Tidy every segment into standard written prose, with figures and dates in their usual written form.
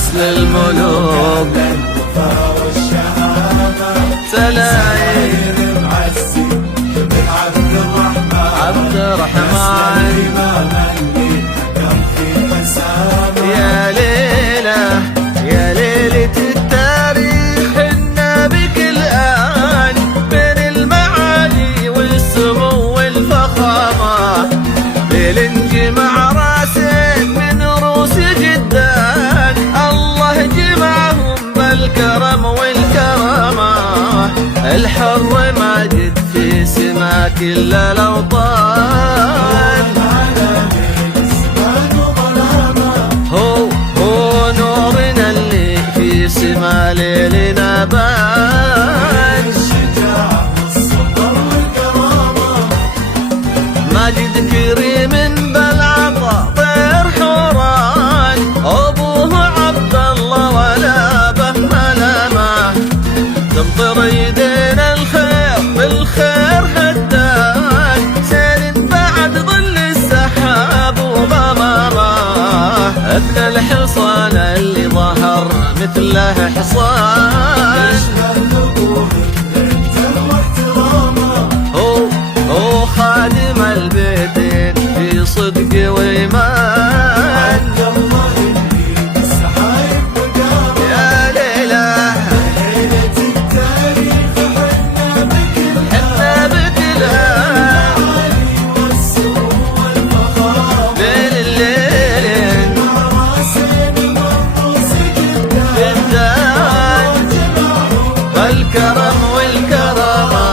نسل الملوك سلاير معزي بن عبد الرحمن يا ليلة يا ليلة التاريخ حنا بك الآن بين المعالي والسمو والفخامة ليل جمع راسين من روس جدان الله جمعهم بالكرم والكرامة الحر ماجد في سما كل الأوطان هو نورنا اللي في سما ليلنا بان ماجد كريم بالعطا طير حوران أبوه عبد الله ولا به ملامه تمطر يدينا الخير بالخير هدان سير بعد ظل السحاب وغمامه ابن الحصان اللي ظهر مثله حصان هو خادم البيتين في صدق وإيمان يا ليلة حنا بك الآن بين الليلين بالدان بالكرم والكرامة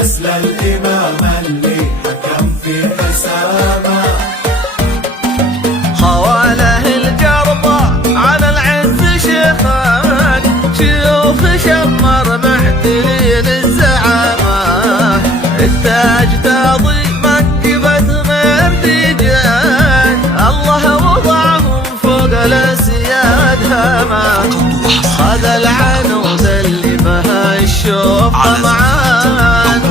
نسل الإمام اللي حكم في حسابه خواله القربة على العز شيخان شيوخ شمر معتلين الزعامة التاج تاضي منقبة غير تيجان الله وضعهم فوق الأسياد هامة هذا العنوز اللي بها الشوق طمعان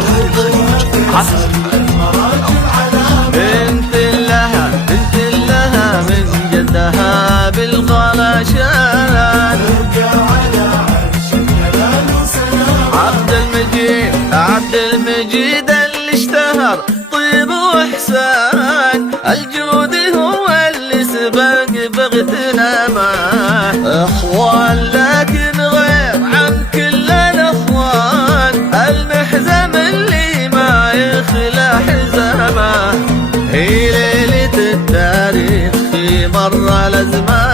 بنت لها من جدها بالغلاشان عبد المجيد اللي اشتهر طيب واحسان الجود هو اللي سبق بغتنا معه اخوان لكن غير عن كل الاخوان المحزم اللي ما يخلى حزامه هي ليلة التاريخ في مر الازمان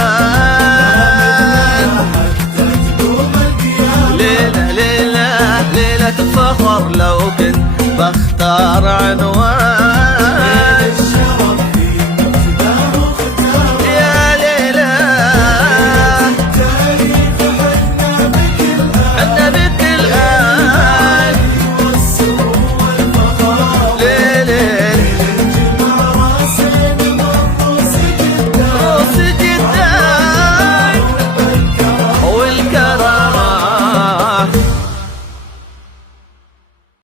ليلة فخر لو كنت بختار عنوان